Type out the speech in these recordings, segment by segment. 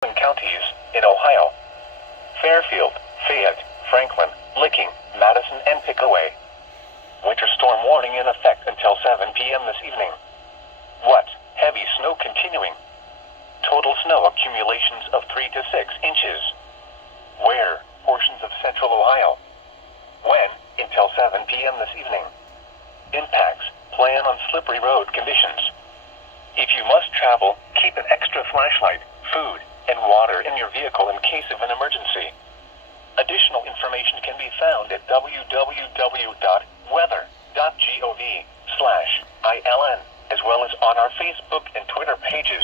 counties in Ohio: Fairfield, Fayette, Franklin, Licking, Madison, and Pickaway. Winter storm warning in effect until 7 p.m. this evening. What? Heavy snow continuing. Total snow accumulations of 3 to 6 inches. Where? Portions of central Ohio. When? Until 7 p.m. this evening. Impacts: plan on slippery road conditions. If you must travel, keep an extra flashlight, food, and water in your vehicle in case of an emergency. Additional information can be found at www.weather.gov/ILN, as well as on our Facebook and Twitter pages.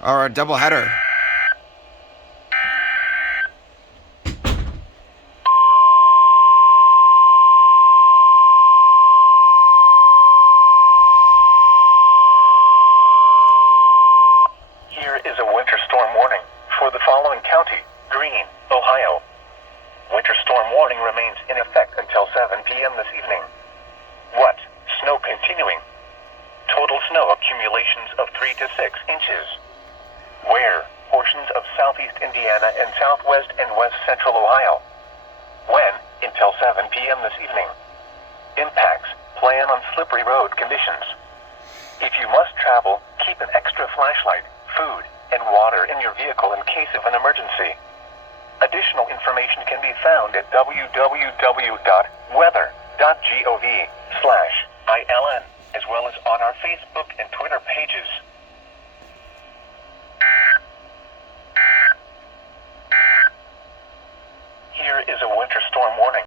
Our doubleheader. Here is a winter storm warning for the following county: Greene, Ohio. Winter storm warning remains in effect until 7 p.m. this evening. What? Snow continuing. Total snow accumulations of 3 to 6 inches. Where? Portions of southeast Indiana and southwest and west central Ohio. When? Until 7 p.m. this evening. Impacts: plan on slippery road conditions. If you must travel, keep an extra flashlight, food, and water in your vehicle in case of an emergency. Additional information can be found at www.weather.gov/ILN, as well as on our Facebook and Twitter pages. Here is a winter storm warning